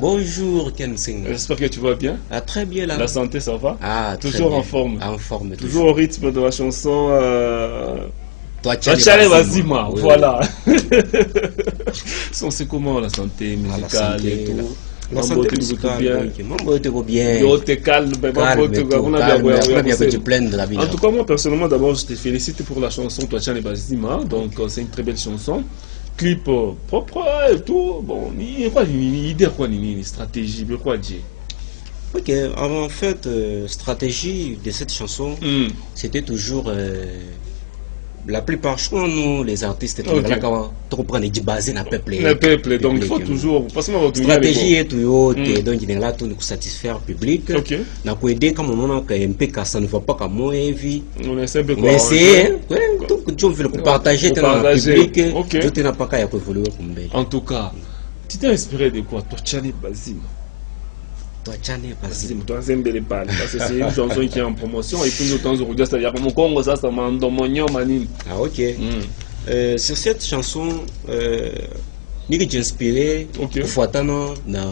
Bonjour Kensing. J'espère que tu vas bien. Ah, très bien là. La santé, ça va? Ah, toujours en forme. En forme. Toujours au rythme de la chanson. Twachane Bazima, oui, voilà. C'est comment la santé musicale et tout? La santé musicale, mambo était bien. Yo, t'es calme, on a bien te plaindre de la vie. En tout cas, moi personnellement, d'abord, je te félicite pour la chanson Twachane Bazima. Donc, c'est une très belle chanson. Clip propre et tout. Bon, il y a quoi l'idée, quoi, une stratégie, quoi dire? Ok, en fait, stratégie de cette chanson, c'était toujours la plupart, je crois, nous, les artistes, trop prendre des bases dans le peuple. Donc, il faut toujours. Stratégie est tout, donc il est là pour satisfaire le public. Donc, pour aider, comme on a un peu, ça ne va pas comme moi, vie. On essaie de mais c'est, tu veux le partager dans le public, tu n'as pas qu'à évoluer comme ça. En tout cas, tu t'es inspiré de quoi? Twachane Bazima. Twachane Bazima. Toi, c'est une parce que c'est une chanson qui est en promotion. Et puis, nous, temps, on regarde, c'est-à-dire, mon Congo, ça m'a endomogné, manine. Ah, ok. Sur cette chanson, j'ai inspiré, pour Fatano, na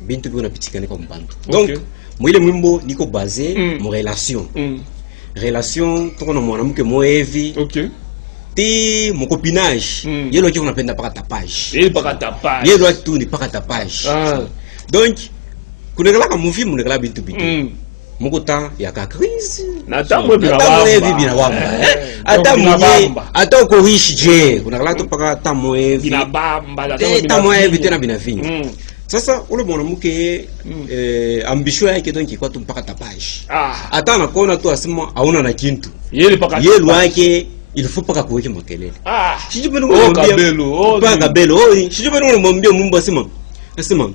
Bintu Buna Pitikane comme Bantu. Donc, moi, il est Nico basé, mon relation. Relation, tout le monde, que moi, vie. Ti mon copinage, il y a l'autre qui on pas tapage. Il pas tapage. Il y a l'autre tout n'est pas tapage. Donc, quand on regarde comme movie, on regarde Bintu Bintu. Mon temps, il y a qu'à crise. Attends, moi, attends, corrige, on regarde pas tant moi, éviter la binafine. Ça, on le bon que ambition est que donc il quoi tu pas tapage. Attends, on a toi seulement à on a kintu. Il il faut pas que mon kelele. Si tu veux nous pas kabelo, si tu veux nous mon bien mon bossement. Sema.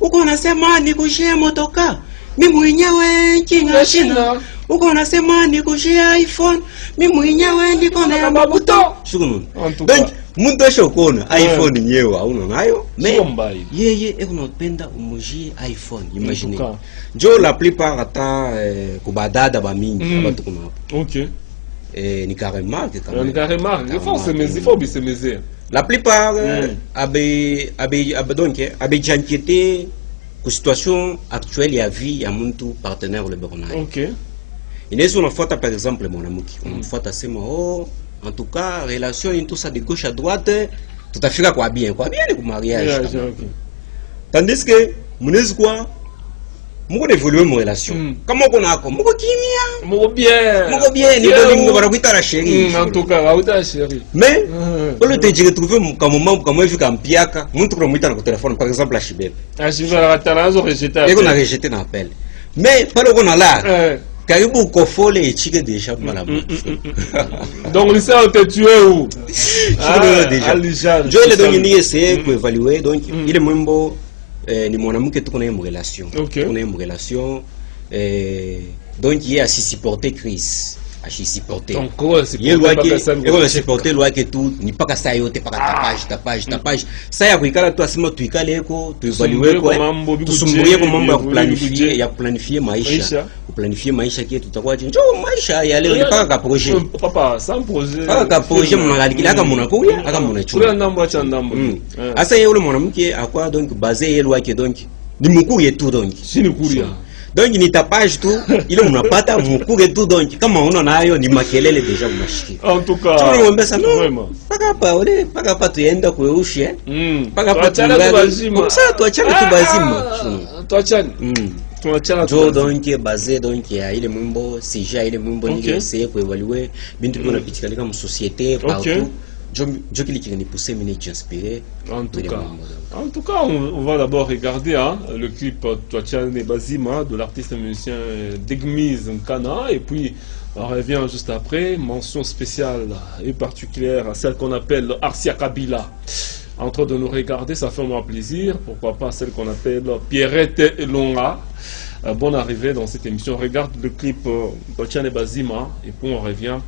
Uko unasema nikushie motoka. Mimi mwenyewe kinga shina. Uko unasema nikushie iPhone. Mimi mwenyewe ndiko na mabuto. Shukuru. Donc muntu shokona iPhone nyewe hauna nayo. Yeye unapenda umujie iPhone, imagine. Jo la plupart ata kubadada ba mingi abatu kuna hapo. OK. Ni carrément quand même. Carrément, il faut se méser. La plupart donc j'inquiété que situation actuelle y a vie à mon tout partenaire le Bernard. OK. Il est sur une photo par exemple mon ami qui une photo assez en tout cas relation tout ça de gauche à droite tout à fait quoi bien le mariage. Tandis que mon quoi moi évoluer mon relation. Comment on a comme moi kimia. Moi bien. Ni bonne bara kuita la chérie. En tout cas, la chérie. Mais pour le te dire trouver comme moment comme vu comme piaka, mon truc muita na téléphone par exemple la Chibeb. Ah Chibeb la tanazo rejeté. Et on a rejeté l'appel. Mais pas le qu'on a là. Karibu kofole et chique déjà malamu. Donc le ça te tué où? Déjà. Je le donne ni essayer pour évaluer donc il est même beau. Ni mon amour que tu connais une relation. On a une relation. Donc il y a à s'y supporter crise. À s'y supporter. Donc quoi c'est pour supporter loi que tout ni pas qu'à ça y pas tapage. Ça y a pris quand toi seulement tu calé ko tu évaluer quoi. Tu soumourir comment on planifier, il y a planifier maisha. Planifier maisha qui tout quoi dire. Jo maisha y aller pas qu'à projet. Papa sans projet. Pas qu'à projet mon alikila ka mon ko ya ka mon chu. Asa y le mon amour qui à quoi donc basé loi que donc ni mukuru et tout donc. Si ni courir. Donc ni tapage tout, il on n'a pas ta mukuru et tout donc comment on en a yo ni makelele déjà mashiki. En tout cas. Tu veux me ça non? Pas capable tu enda kwa ushi. Pas capable tu comme ça toi tu bazima. Toi Jo donc basé donc il est mumbo si il est mumbo ni essayer pour évaluer bintu kuna pitika comme société partout. Je qui n'est poussé mais inspiré. En tout cas, on va d'abord regarder le clip Twachane Bazima de l'artiste musicien Degmiz Nkana et puis on revient juste après, mention spéciale et particulière à celle qu'on appelle Arsia Kabila. En train de nous regarder, ça fait moi plaisir. Pourquoi pas celle qu'on appelle Pierrette Elonga. Bonne arrivée dans cette émission. On regarde le clip Twachane Bazima et puis on revient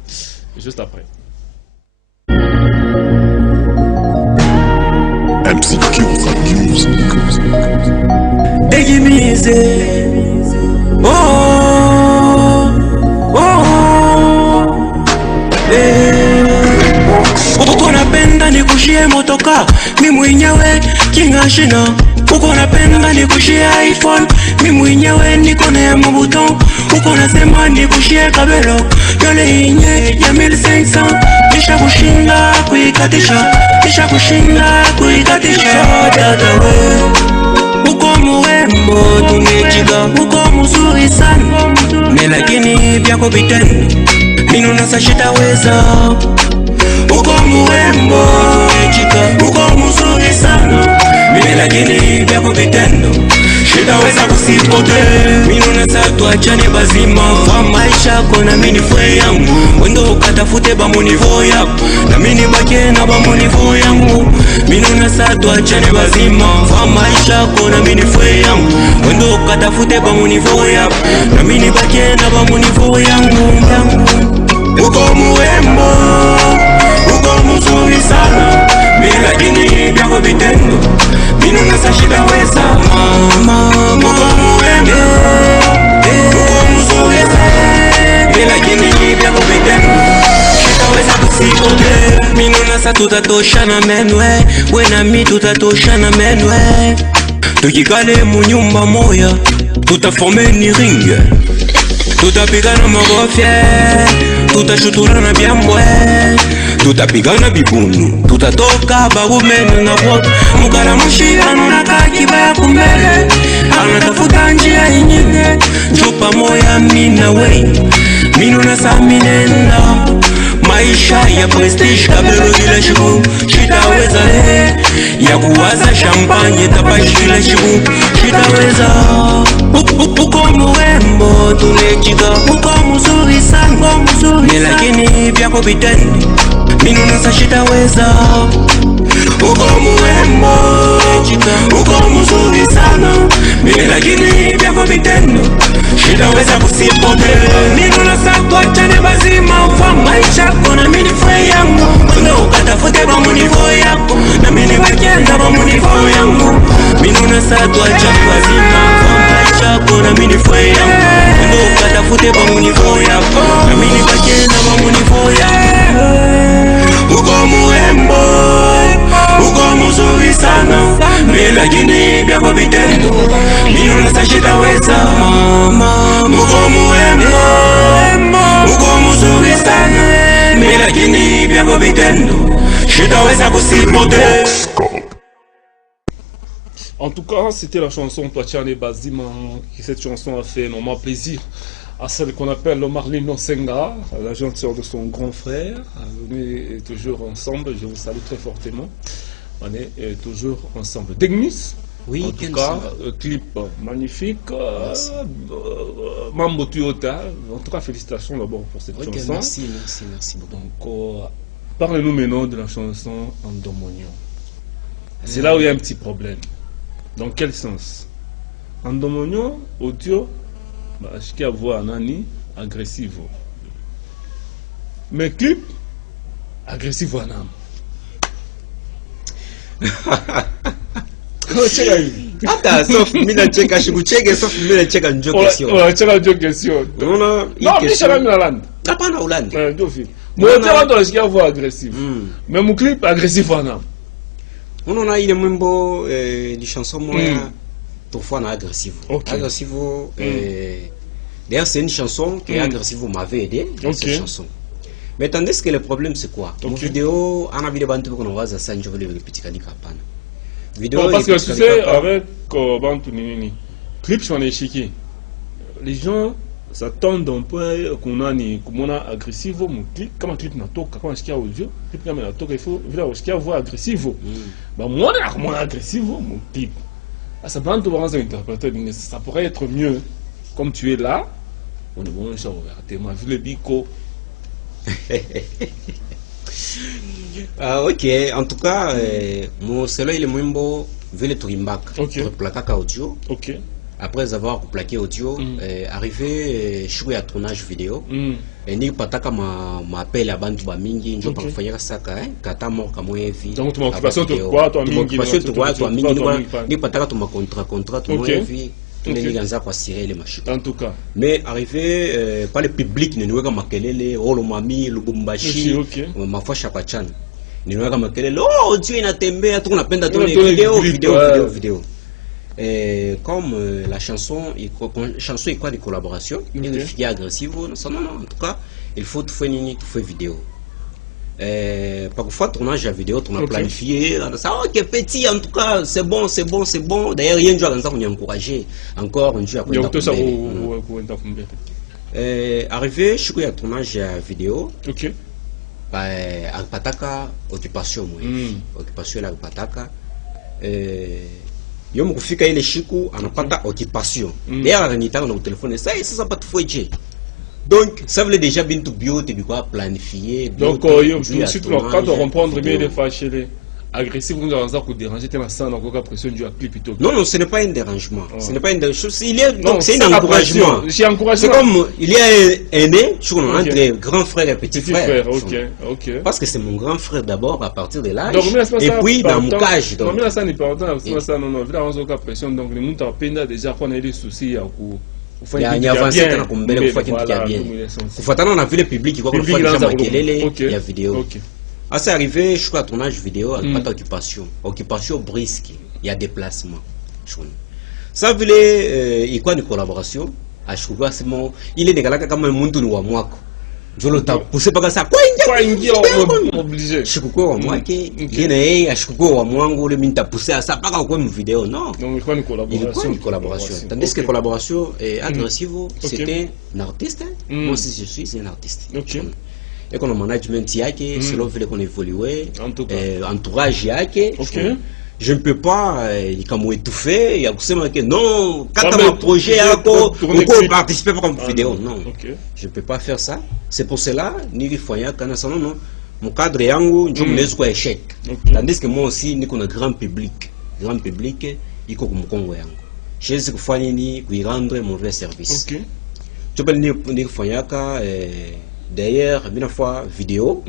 juste après. MCQ News. Degmiz. Uko napenda nikushie motoka, mimi mwenyewe kinga shina. uko napenda nikushie iPhone, mimi mwenyewe niko na mabuton. Uko nasema nikushie kabelo, yole inye ya 1500. Nisha kushinda kuikatisha dada we. Uko mrembo tumejika, uko mzuri sana, lakini vyako vitendo mimi nasashitaweza. Uko mrembo tumejika, uko mzuri sana, lakini vyako vitendo shitaweza kusipote. Mimi nasa tuachane bazima kwa maisha kona mimi fwe yangu. Wendo ukatafute ba munivo yako na mimi bake na ba munivo yangu. Mimi nasa tuachane bazima kwa maisha kona mimi fwe yangu. Wendo ukatafute ba munivo yako na mimi bake na ba munivo yangu. Uko mrembo, uko mzuri sana, lakini vyako vitendo mimi nasa shitaweza. Mama uko mrembo, uko mzuri sana, lakini vyako vitendo shitaweza kusipote. Mimi nasa tutatoshana menwe, we na mimi tutatoshana menwe. Tukikale mu nyumba moya tutafome ni ring, tutapigana magofye, tutashuturana byambwe, tutapigana bibunu, tutatoka bagumenu na wote. Mukaramushi anataka kibaya kumbele, anatafuta njia nyingine, chupa moya mimi na wewe. Mimi nasa minenda maisha ya prestige kabelo ile shibu shitaweza ya kuwaza champagne tabashi ile shibu shitaweza. Uko mrembo tumejika, uko mzuri sana, lakini vyako vitendo mimi nasa shitaweza. Uko mrembo tumejika, uko mzuri sana, lakini vyako vitendo shitaweza kusipote. Mimi nasa tuachane bazima kwa maisha kona mimi fwe yangu. Wendo ukatafute ba munivo yako na mimi bakenda ba munivo yangu. Mimi nasa tuachane bazima kwa maisha kona mimi fwe yangu. Wendo ukatafute ba munivo yako na mimi bakenda ba munivo yangu. Uko mrembo, uko mzuri sana, lakini vyako vitendo mimi nasa shitaweza. Mama uko mrembo, uko mzuri sana, lakini vyako vitendo shitaweza kusipote. En tout cas, c'était la chanson Twachane Bazima. Cette chanson a fait énormément plaisir à celle qu'on appelle Marlene Nosenga, la jeune sœur de son grand frère. On est toujours ensemble, je vous salue très fortement. On est toujours ensemble. Degmis, oui, en tout cas, clip magnifique. Mambo Tuyota, en tout cas, félicitations d'abord pour cette chanson. Merci beaucoup. Donc, parlez-nous maintenant de la chanson Andomonio. C'est là où il y a un petit problème. Dans quel sens? Andomonio, audio, je peux avoir un ani agressif. Mais clip, agressif ou anam. Hata sauf mina cheka shikucheke sauf mina cheka njo question. Oh, cheka njo question. Non, mi cheka mina land. Hapana ulandi. Ndio fi. Moi cheka ndo nasikia voix agressif. Mais mon clip agressif anam. Unaona ile mwimbo ni chanson moya toutefois na agressive. Okay. Agressive d'ailleurs c'est une chanson qui agressive m'avait aidé dans cette chanson. Mais tandis que le problème c'est quoi? Mon vidéo ana vile bantu biko nawaza sana njo vile vilipitikana hapana. Vidéo parce que tu sais avec bantu nini clip sur les chiquis. Les gens s'attendent un peu qu'on a ni kumona agressive mon clip kama clip natoka kama sikia audio clip kama natoka il faut vile usikia voix agressive. Bah moi na kumona agressive mon clip. Ça bantu banza interpréter ça pourrait être mieux comme tu es là. On est bon ça ouvert. Ma vu le bico. Ok, en tout cas, mon selo il est mwimbo vile tuimbaka. Tuplakaka audio. Ok. Après avoir plaqué audio, arrivé shuru ya tournage vidéo. Ni pataka ma appel à bantu ba mingi njo pa kufanyaka saka kata mo kama hivi. Donc tu m'occupation de quoi toi mingi. Toi mingi ni pataka tu ma contrat tu mo hivi. En tout cas. Mais arrivé par le public, nous avons makelele, Olomami, Lubumbashi, ma foi Chapachan. Nous avons makelele, oh Dieu il a tembé, on a peine d'attendre vidéo. comme la chanson est quoi de collaboration, il est agressif, non, en tout cas, il faut tout faire vidéo. Parfois, tournage à vidéo, on a planifié, ça, ok, petit, en tout cas, c'est bon. D'ailleurs, il y a un jour comme ça, on est encouragé. Encore un jour après. Arrivé, je suis à tournage à vidéo. Ok. À Pataka, occupation, occupation à Pataka. Yo me kufika ile shiku anapata occupation. D'ailleurs, anita na téléphone, ça pas tout fouetché. Donc, ça veut déjà bien tout bio, tu dois planifier. Donc, quand on reprendre bien les fâchés, agressif, vous avez un déranger, tu as un pression du clip plutôt. Non, ce n'est pas un dérangement. Ce n'est pas un dérangement. C'est un encouragement. C'est comme il y a un aîné entre grand frère et petit frère. Ok. Parce que c'est mon grand frère d'abord à partir de l'âge. Et puis dans mon cage. Non, mais ça n'est pas important. Non, il y a une pression. Donc, le monde a peine déjà qu'on a des soucis à coup. Il y a avancé dans la combine, il faut qu'il y a bien. Il faut attendre, on a vu le public, il faut qu'on fasse déjà maquiller les vidéos. Ah, c'est arrivé, je crois, à tournage vidéo, pas d'occupation. Occupation brisque, il y a déplacement. Ça voulait, il y a quoi de collaboration? À Chouba, c'est mon. Il est dégalé comme un monde ou à moi. Je le tape, poussé par ça. Quoi, il y a obligé. Je suis quoi, moi, qui est à Chouko, à moi, le mine t'a poussé à ça, pas comme une vidéo, non. Donc, il faut une collaboration. Tandis que collaboration est agressive, c'était un artiste. Moi aussi, je suis un artiste. Et qu'on a management yake, selon le fait qu'on évolue, entourage yake. Je ne peux pas, comme étouffer, il y a que non, quand on a un projet, on peut participer comme vidéo. Non, je ne peux pas faire ça. C'est pour cela, ni foyer, non, mon cadre est en je me laisse quoi échec. Tandis que moi aussi, ni qu'on a grand public, il faut que me convoie. Je sais que foyer ni qu'il rendre mauvais service. Tu peux ni foyer, d'ailleurs, une fois vidéo.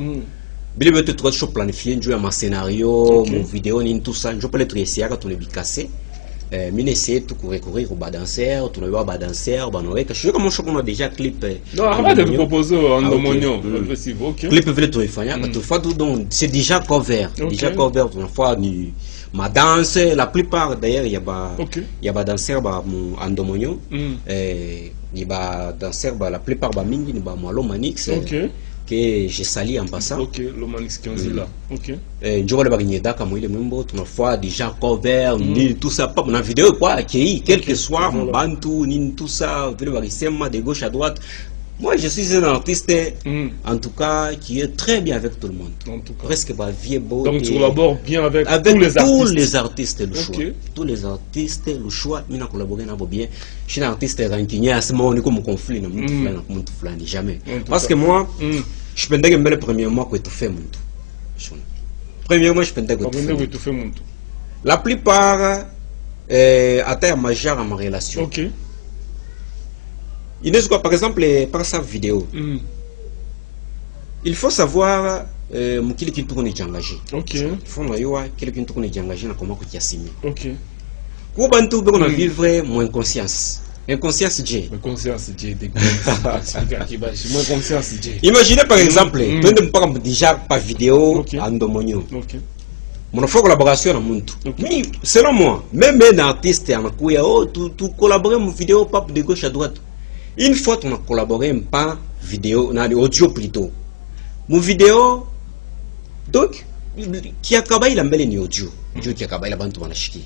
Bien peut être trop planifié, je un scénario, mon vidéo, tout ça. Je peux être ici quand on est cassé. Mais essayer de courir au bas danseur, tu vois bas danseur, je sais comment on a déjà clip. Non, arrête de proposer en domonion. Clip veut tout faire. C'est déjà cover. Déjà cover, une fois ma danse, la plupart d'ailleurs il y a pas danseur en domonion. Il y a danseur la plupart ba mingi ni ba malo manix. Que j'ai sali en passant. Ok, l'Omanix 15 là. Ok. Je vois le bagnier d'accord, moi il est même beau, une fois déjà cover, ni tout ça, pas mon vidéo quoi, quel que soit, mon bantou, ni tout ça, le bagnier de gauche à droite. Moi je suis un artiste, en tout cas, qui est très bien avec tout le monde. En tout cas. Presque pas vieux beau. Donc tu collabores bien avec tous les artistes, le choix. Tous les artistes, le choix, nous collaborons bien. Je suis un artiste rancunier, à ce moment on est comme un conflit, jamais. Parce que moi, je pense que le premier mois que tu fais mon tout. Premièrement, je pense que tu fais mon tout. La plupart, à terre majeure à ma relation. Ok. Il est par exemple, par sa vidéo. Il faut savoir qui tourne est engagé. Ok. Il faut savoir qui tourne est engagé dans comment tu as signé. Ok. Pour bantou, on a vivre moins conscience. Inconscience J. Inconscience J. Moins conscience J. Imaginez par exemple, tu ne déjà par vidéo en domonio. Mon offre collaboration en monde. Selon moi, même un artiste en couille, tu collabores mon vidéo pas de gauche à droite. Une fois qu'on a collaboré pas vidéo, audio plutôt. Mon vidéo, donc, qui a kabay la mbele ni audio. Audio qui a kabay la bantu manashiki.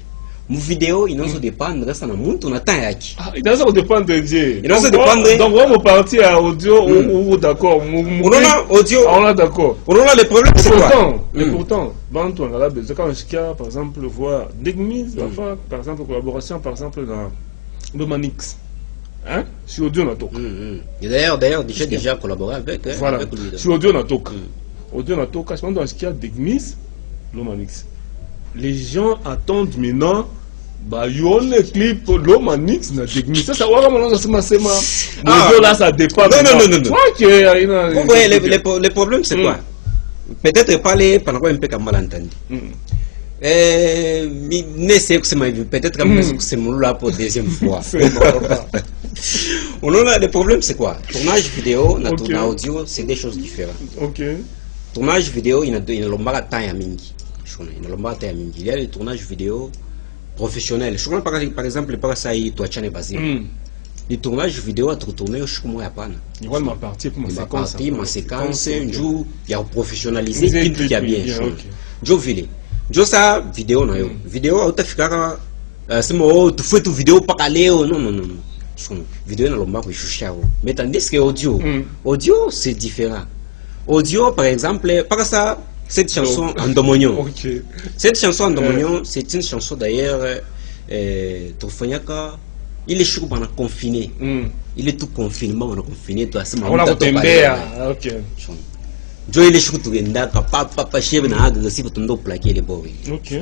Mon vidéo, il n'en dépendre, reste dans le monde, on attend yaki. Il n'en dépendre de Dieu. Il n'en dépendre. Donc, on va partir à audio ou d'accord. On a audio. On a d'accord. On a les problèmes, c'est quoi? Et pourtant, Bantu, on a là, quand je par exemple, voir Degmise, enfin, par exemple, collaboration, par exemple, dans Domanix. Hein? Sur audio, on a tout. D'ailleurs, déjà collaboré avec. Voilà. Sur audio, on a tout. Audio, on a tout. Quand je pense qu'il y a Degmise, Domanix. Les gens attendent maintenant, bah, il y a le clip Lomanix na Degmise. Ça, va vraiment se passer. Là, ça dépend. Non. Les problèmes, c'est quoi? Peut-être parler pendant un peu comme malentendu. Peut-être que c'est mon là pour deuxième fois. Le problème, c'est quoi? Tournage vidéo, tournage audio, c'est des choses différentes. Tournage vidéo, il y a le temps à mingi. Il y a le tournage vidéo, professionnel. Je crois par exemple par ça il doit changer basé. Les tournages vidéo à tourner je suis moi à panne. Il voit ma partie pour ma séquence un jour il y a professionnalisé qui a bien. Jo vile. Jo ça vidéo na yo. Vidéo utafikaka c'est moi tu fais tu vidéo pas calé non. Vidéo na lomba ko chuchao. Mais tandis que audio c'est différent. Audio par exemple par ça cette chanson Andomonyo. Cette chanson Andomonyo c'est une chanson d'ailleurs Tofanyaka il est chaud pendant confiné. Il est tout confinement, on a confiné tout à ce moment. On a retembé. OK. Jo il est chaud tout enda papa chef na aga si tu ndo plaquer les boys. OK.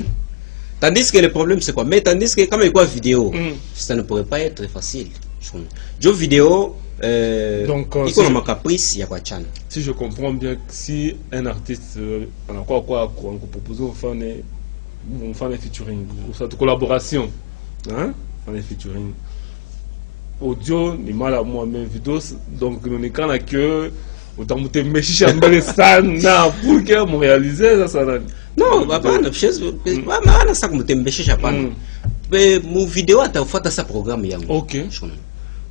Tandis que le problème c'est quoi? Mais tandis que comme quoi vidéo, ça ne pourrait pas être facile. Jo vidéo donc il y a un caprice, il y a quoi chan. Si je comprends bien, si un artiste on a quoi proposer on fait un featuring ou ça de collaboration, hein? On est featuring audio ni mal à moi-même vidéo donc on est quand là que autant que tu méchis à me ça na pour que me réaliser ça non pas une chose pas ça comme tu méchis à pas mais mon vidéo à ta fois ça programme yango. OK.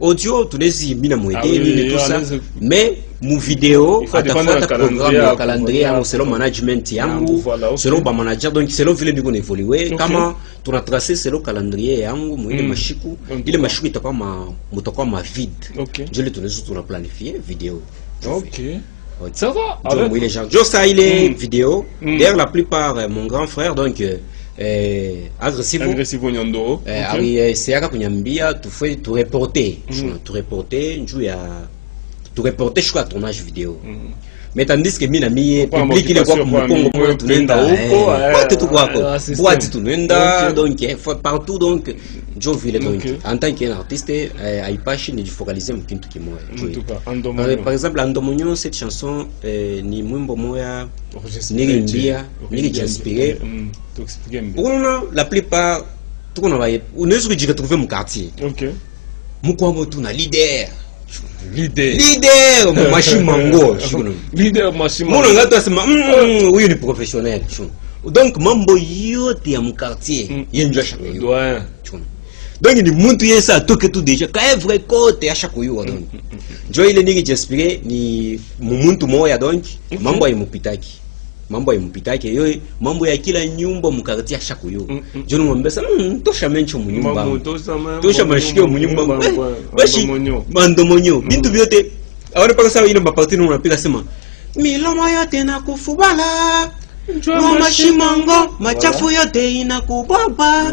Audio tu les mina moïdé tout ça mais mon vidéo à ta fois ta programme calendrier selon management yango selon ba manager donc selon vile biko évoluer comment tu as tracé selon calendrier yango moïdé mashiku ile mashiku itakuwa mutakuwa ma vide je le tourner sur la planifier vidéo. OK. Ça va donc les gens jo ça il est vidéo d'ailleurs la plupart mon grand frère donc agressivo Nyando c'est aka kunyambia tu fais tu reporter njou ya tu reporter choix tournage vidéo mais tandis que mina mi public ile kwa Congo pour tunenda pas tout quoi boîte tunenda donc partout donc jo vile donc en tant qu'artiste aipashi ni focaliser mkintu kimoya par exemple Andomonyo cette chanson ni mwimbo moya nilimbia niliinspiré la plupart tout on va on est sur dire trouver mon quartier mukwambo tuna leader machine mango leader machine mango mon ngato asema oui ni professionnel donc mambo yote ya mu quartier yenjo chaque doyen donc ni muntu yesa toke tout déjà ka vrai côté à chaque yo donc jo ile nigi j'espérer ni muntu moya donc mambo ya mupitaki yo mambo ya kila nyumba mu quartier à chaque yo jo ngombe sa tosha mencho mu nyumba tosha mashikio mu nyumba bashi Andomonyo bintu byote awone paka sawa ile mapati no unapiga sema milomo yote na kufubala mwa shimango machafu yote inakubaba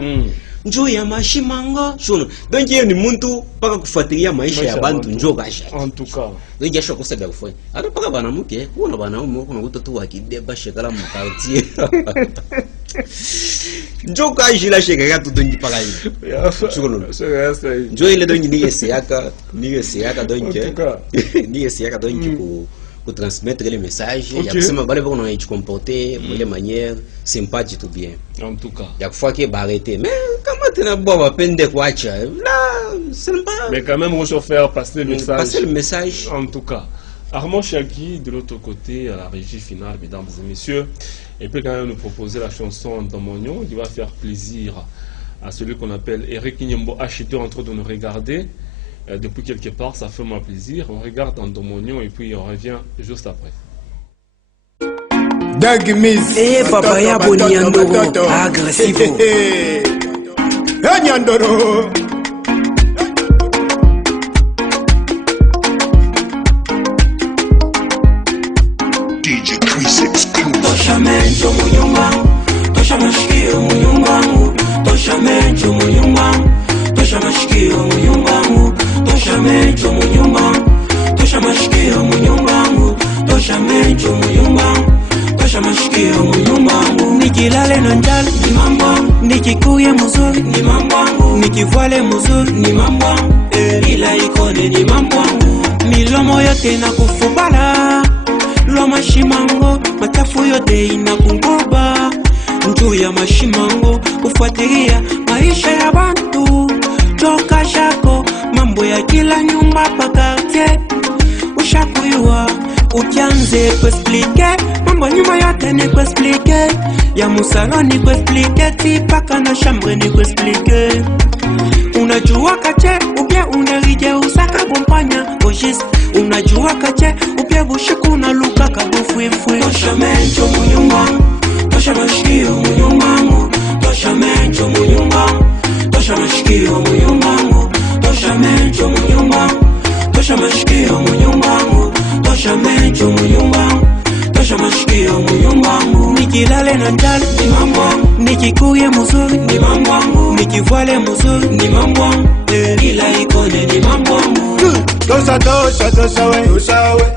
njoo ya mashimango shono donc yeye ni muntu paka kufuatilia maisha ya bantu njoo gasha en tout cas donc jasho kusabia kufanya hata paka bana mke kuna bana umu kuna kutoto wakideba shekala mu quartier njoo kaji la shekala tu donji paka hivi shono njoo ile donji ni yesiaka donc ni yesiaka donc pour transmettre les messages il y a kusema bale bako na comporter de manière sympathique tout bien en tout cas il y a fois que arrêter mais comment tu na boire pende kwacha là c'est pas mais quand même on va faire passer le message en tout cas Armand Chaki de l'autre côté à la régie finale mesdames et messieurs et peut quand même nous proposer la chanson Andomonyo qui va faire plaisir à celui qu'on appelle Eric Nyembo H2 en train de nous regarder depuis quelque part, ça fait moi plaisir. On regarde Andomonyo et puis on revient juste après. Papa ya boni Nyandoro agressivo. Nyandoro. DJ Chris exclusive. Tosha mencho munyumba, tosha mashikio munyumba, tosha mencho munyumba, tosha mashikio munyumba. Tosha mencho munyumba, tosha mashikio munyumba, tosha mencho munyumba, tosha mashikio munyumba. Nikilale na njala ni mambo, nikikuye muzuri ni mambo, nikivale muzuri ni mambo, ila ikone ni mambo. Milomo yote na kufubala, lo mashimango, machafu yote inakungoba. Njuu ya mashimango, kufuatilia maisha ya bantu. Toka shako mambo ya kila nyumba pa quartier ushakuyua ukianze kuexplique mambo nyuma yote ni kuexplike, ya musalo ni kuexplike, tipaka na chambre ni kuexplike. Unajua kache ubia unarije usaka bompanya ojist. Unajua kache ubia bushiku na luka kabufwefwe. Tosha mencho munyumbangu, tosha mashikio munyumbangu, tosha mencho munyumbangu, tosha mashikio munyumbangu, tosha mencho munyumbangu, tosha mashikio munyumbangu, tosha mencho munyumbangu, tosha mashikio munyumbangu. Nikilale na njala ni mambo wangu, nikikuye muzuri ni mambo wangu, nikivale muzuri ni mambo wangu, ila ikone ni mambo wangu. Tosha tosha tosha we,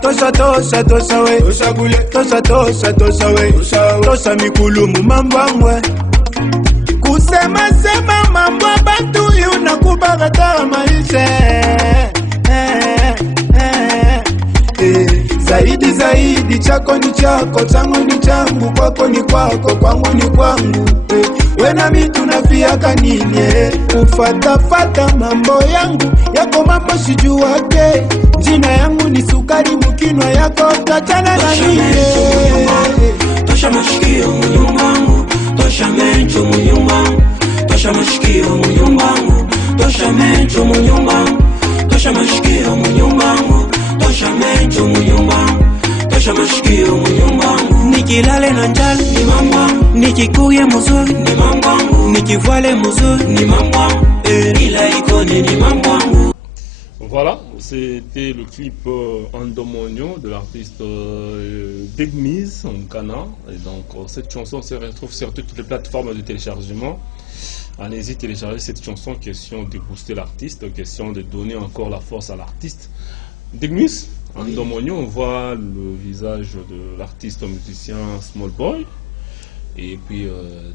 tosha tosha tosha we, tosha gule, tosha tosha tosha we, tosha mikulumu mambo wangu. Kusema sema mambo bantu yunakubagata maisha. Zaidi zaidi chako ni chako, changu ni changu, kwako ni kwako, kwangu ni kwangu. Wena mi tunafiaka nini? Ufatafata mambo yangu, yako mambo sijuake. Jina yangu ni sukari mukinwa yako, tachana na nini? Tosha mashikio munyumbangu, tosha mencho munyumbangu, tosha mashikio munyumbangu, tosha mencho munyumbangu, tosha mashikio munyumbangu, tosha mencho munyumbangu, tosha mashikio munyumbangu. Nikilale na njala ni mambo wangu, nikikuye muzuri ni mambo wangu, nikivale muzuri ni mambo wangu, ila ikone ni mambo wangu. Voilà, c'était le clip Andomonio de l'artiste Degmiz en Ghana. Et donc cette chanson se retrouve sur toutes les plateformes de téléchargement. Allez-y télécharger cette chanson, question de booster l'artiste, question de donner encore la force à l'artiste. Degmiz, Andomonio, on voit le visage de l'artiste musicien Small Boy. Et puis,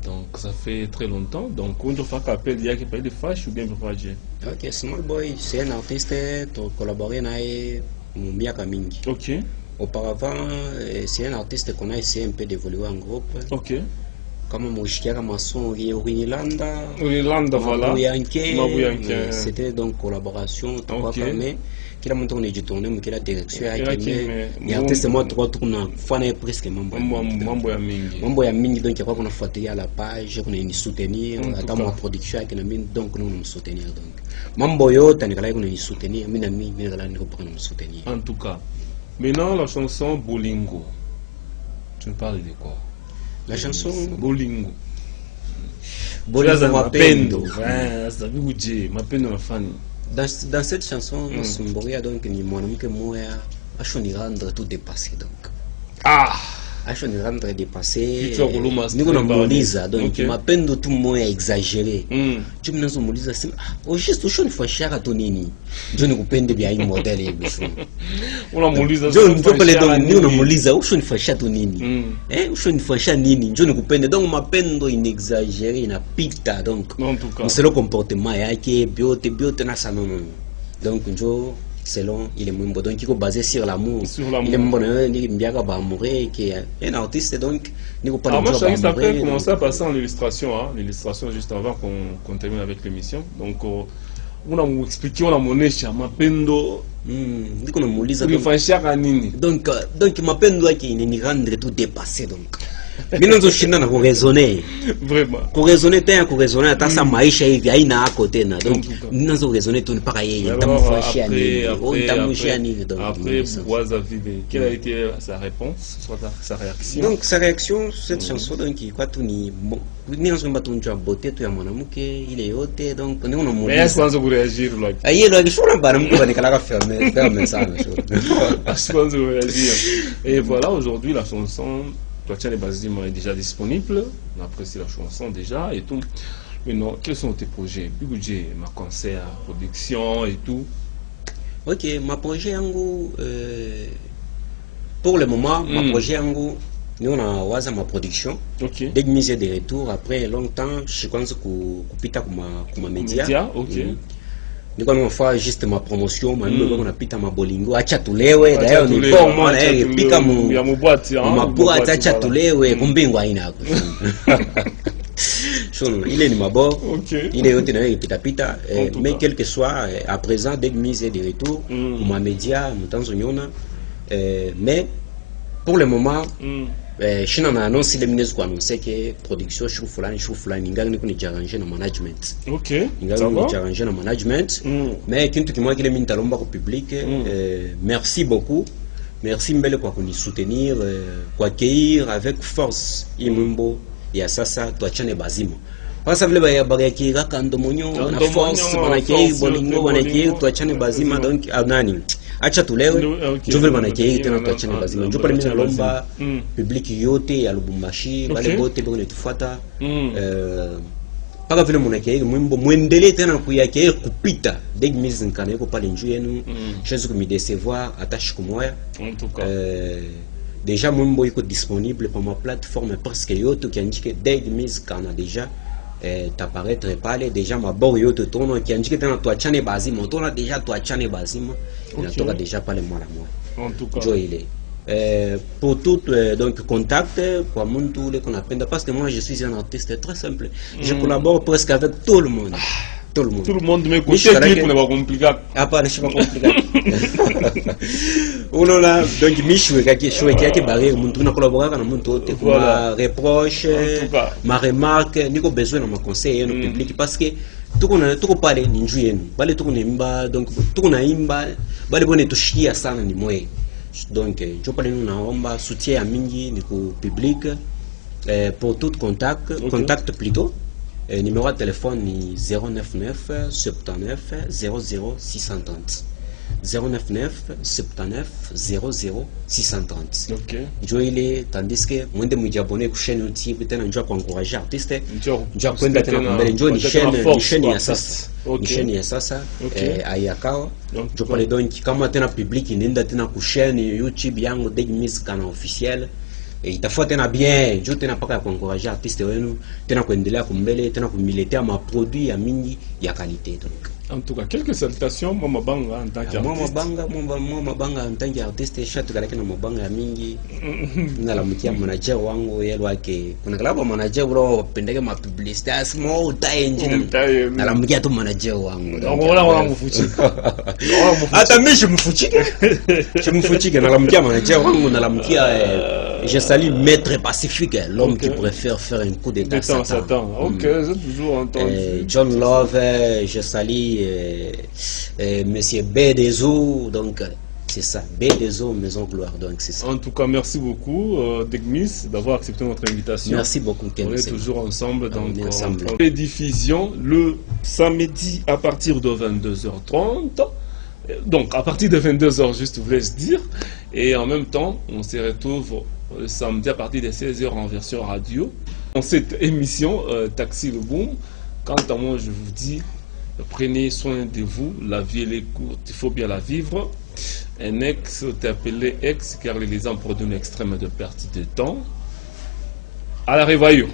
donc, ça fait très longtemps. Donc, on doit faire appel, il y a qui parle de Fâche ou bien Projet. Ok, Small Boy, c'est un artiste qui a collaboré avec Miaka Mingi. Ok. Auparavant, c'est un artiste qu'on a essayé un peu d'évoluer en groupe. Ok. Comme Mouchikiara Masson, Urinilanda, voilà. C'était donc collaboration. Ok. Kila mtu anajitonea mkila direction yake ni artiste moi trois tourna fana presque mambo ya mingi donc kwa kuna fuatilia la page kuna ni soutenir hata ma production yake na mimi donc nous nous soutenir donc mambo yote nikala kuna ni soutenir mimi na mimi nikala niko pour nous soutenir. En tout cas maintenant la chanson Bolingo, tu me parles de quoi? La chanson Bolingo Mapendo, ça veut dire Mapendo na fani. Dans cette chanson, Mboria donc ni mwanamke mmoja ashoni rendre tout dépassé donc. Ashoni rendre dépassé. Niko namuuliza donc mapendo tu mmoja exagéré. Je me namuuliza sema au juste ushoni fashaka tu nini? Ndio nikupende bia hii model hivi shoni. Unamuuliza ndio pale donc ndio namuuliza ushoni fashaka tu nini? Ushoni fashaka nini? Ndio nikupende donc mapendo inexagéré inapita donc. C'est le comportement yake biote na sana non. Donc ndio selon il est mwimbo donc il est basé sur l'amour. Il est mwimbo ni mbiaka ba amoureux qui est un artiste donc ni ko pas moi je savais après commencer à passer en illustration l'illustration juste avant qu'on termine avec l'émission. Donc on a expliqué on a monesha mapendo ndiko namuuliza donc mapendo yake ni rendre tout dépassé donc mimi nzo shinda na kurezoner vraiment kurezoner tena kurezoner hata sa maisha hivi haina hako tena donc nzo kurezoner tu mpaka yeye ndamfashia nini donc après Boaza Vive quelle a été sa réponse soit sa réaction? Donc sa réaction cette chanson donc kwa tu ni ni nzo mbatunja beauté tu ya mwanamke ile yote donc ni unamuuliza mais est-ce qu'on va réagir là aye lo akishona bara mko nikala fermer sana show est-ce qu'on va réagir? Et voilà, aujourd'hui la chanson Toatia Les Bazima est déjà disponible, on apprécie la chanson déjà et tout. Maintenant, quels sont tes projets? Budget, ma concert, production et tout. Ok, ma projet yangu pour le moment, ma projet yangu nous on a waza ma production. Ok. Dès que mise de retour après longtemps, je pense kupita kuma media. Ok. Niko nafanya juste ma promotion, mimi napita mabolingo, acha tulewe, d'ailleurs ni kwa mwana yeye pika mu ya mubwati mabwati acha tulewe, kumbingwa haina hapo. Shono, ile ni mabo. Ile yote na yeye pita mais quel que soit à présent dès que mise de retour, ma média, mtanzo nyona mais pour le moment China na annonce les ministres annoncé que production chou fulani ngali ni jaranje na management. OK. Ngali ni jaranje na management. Mais kintu kimwa kile mimi nitalomba kwa public merci beaucoup. Merci mbele kwa kuni soutenir kwa accueillir avec force imumbo ya sasa tuachane bazima. Parce que vile ba kira kando monyo na force banakei bolingo banakei tuachane bazima donc nani acha tulewe njoo banakei tena tuachane bazima njoo pale mimi nalomba public yote ya Lubumbashi wale wote bwana tufuata paka vile mnakei mwimbo muendelee tena kuyakei kupita Degmiz nkana yuko pale njoo yenu chezo kumidecevoir attache kumoya en tout cas déjà mwimbo yuko disponible pour ma plateforme presque yote qui indique Degmiz kana déjà t'apparaître pale déjà ma bord yote tono qui indique tena tuachane bazima tono déjà tuachane bazima inatoka déjà pale mwana mwana en tout cas Joile pour tout donc contact kwa muntu le qu'on appelle parce que moi je suis un artiste très simple je collabore presque avec tout le monde tout le monde mais côté clip n'est pas compliqué pas compliqué on a donc michwe kaki shwe kaki barrière muntu na collaborer na muntu wote ma reproche ma remarque niko besoin na ma conseil no public parce que tuko pale ni njuu yenu bale tuko naimba donc tuko naimba bale bone tushikia sana ni moye donc je pale naomba soutien ya mingi ni ku public pour tout contact plutôt numéro de téléphone ni 099 79 00 630 099 79 00 630. OK. Joile tandis que mwende mujabone ku chaîne YouTube tena njoo kwa encourager artiste. Njoo kwenda tena mbele njoo ni chaîne ya sasa. Ni chaîne ya sasa ayakao. Njoo pale donc kama tena public nenda tena ku chaîne YouTube yangu Degmiz kana officiel. Itafuata tena bien, njoo tena paka kwa encourager artiste wenu tena kuendelea kumbele tena kumiletea ma produits ya mingi ya qualité donc. En tout cas, quelques salutations, moi Mabanga en tant qu'artiste. Moi Mabanga en tant qu'artiste, shatu kaleke na Mabanga ya mingi. Nalamkia manager wangu yelo wake. Kuna kalaba manager bro pendeke ma publicité asmo utaenje. Nalamkia tu manager wangu. Wala mfuchika. Hata mimi mfuchike. Mfuchike nalamkia manager wangu nalamkia je salue Maître Pacifique, l'homme qui préfère faire un coup d'état Satan. OK, j'ai toujours entendu. John Love, je salue Monsieur B2O, donc c'est ça, B2O Maison Gloire, donc c'est ça. En tout cas, merci beaucoup Degmiz d'avoir accepté notre invitation. Merci beaucoup Ken. On est toujours ensemble dans les diffusions le samedi à partir de 22h30. Donc à partir de 22h, juste voulais-je dire. Et en même temps, on se retrouve le samedi à partir de 16h en version radio. Dans cette émission, Taxi le Boom, quant à moi, je vous dis, prenez soin de vous. La vie, elle est courte, il faut bien la vivre. Un ex est appelé ex car les gens produisent une extrême de perte de temps. À la réveillon.